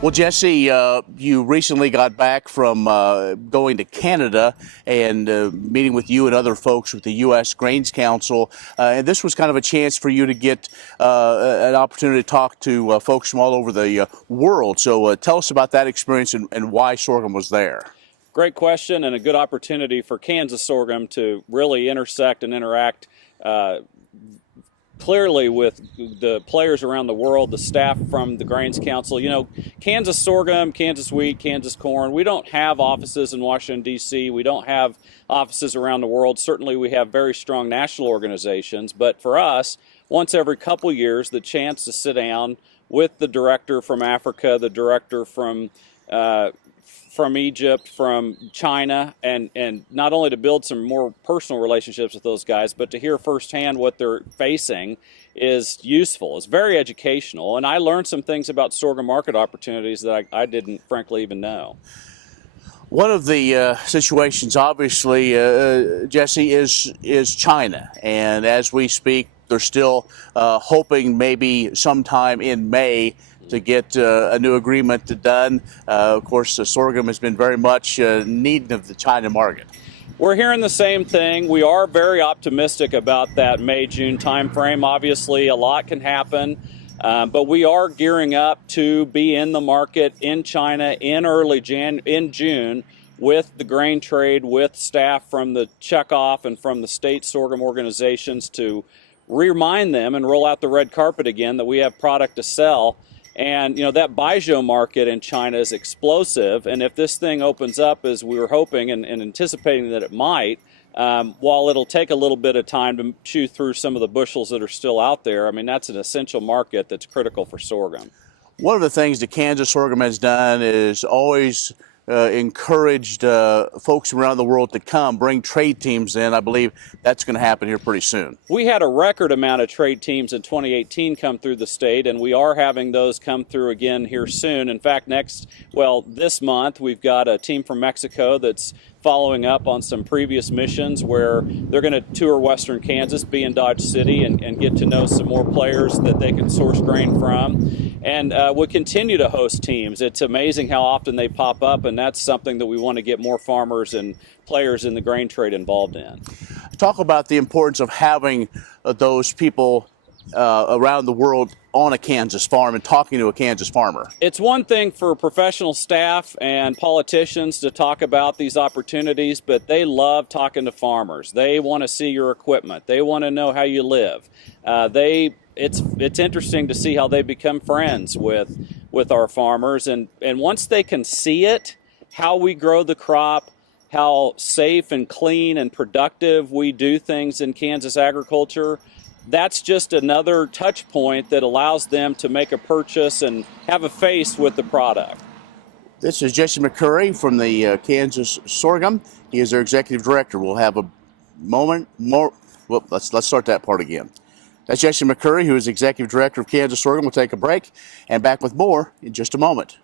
Well, Jesse, you recently got back from going to Canada and meeting with you and other folks with the U.S. Grains Council. And this was kind of a chance for you to get an opportunity to talk to folks from all over the world. So tell us about that experience and why sorghum was there. Great question, and a good opportunity for Kansas sorghum to really intersect and interact clearly with the players around the world, the staff from the Grains Council. You know, Kansas sorghum, Kansas wheat, Kansas corn, we don't have offices in Washington, D.C. We don't have offices around the world. Certainly we have very strong national organizations, but for us, once every couple years, the chance to sit down with the director from Africa, the director from Egypt, from China, and not only to build some more personal relationships with those guys, but to hear firsthand what they're facing is useful. It's very educational, and I learned some things about sorghum market opportunities that I didn't, frankly, even know. One of the situations, obviously, Jesse, is China, and as we speak, they're still hoping maybe sometime in May to get a new agreement done. Of course, sorghum has been very much needing of the China market. We're hearing the same thing. We are very optimistic about that May-June timeframe. Obviously, a lot can happen, but we are gearing up to be in the market in China in June with the grain trade, with staff from the checkoff and from the state sorghum organizations to remind them and roll out the red carpet again that we have product to sell. And, you know, that Baijiu market in China is explosive. And if this thing opens up as we were hoping and anticipating that it might, while it'll take a little bit of time to chew through some of the bushels that are still out there, I mean, that's an essential market that's critical for sorghum. One of the things that Kansas sorghum has done is always encouraged folks around the world to come, bring trade teams in. I believe that's going to happen here pretty soon. We had a record amount of trade teams in 2018 come through the state, and we are having those come through again here soon. In fact, this month, we've got a team from Mexico that's following up on some previous missions where they're going to tour western Kansas, be in Dodge City, and get to know some more players that they can source grain from. And we'll continue to host teams. It's amazing how often they pop up, and that's something that we want to get more farmers and players in the grain trade involved in. Talk about the importance of having those people around the world on a Kansas farm and talking to a Kansas farmer. It's one thing for professional staff and politicians to talk about these opportunities, but they love talking to farmers. They want to see your equipment. They want to know how you live. It's interesting to see how they become friends with our farmers, and once they can see it, how we grow the crop, how safe and clean and productive we do things in Kansas agriculture, that's just another touch point that allows them to make a purchase and have a face with the product. This is Jesse McCurry from the Kansas sorghum. He is their executive director. We'll have a moment more. Well, let's start that part again. That's Jesse McCurry, who is executive director of Kansas sorghum. We'll take a break and back with more in just a moment.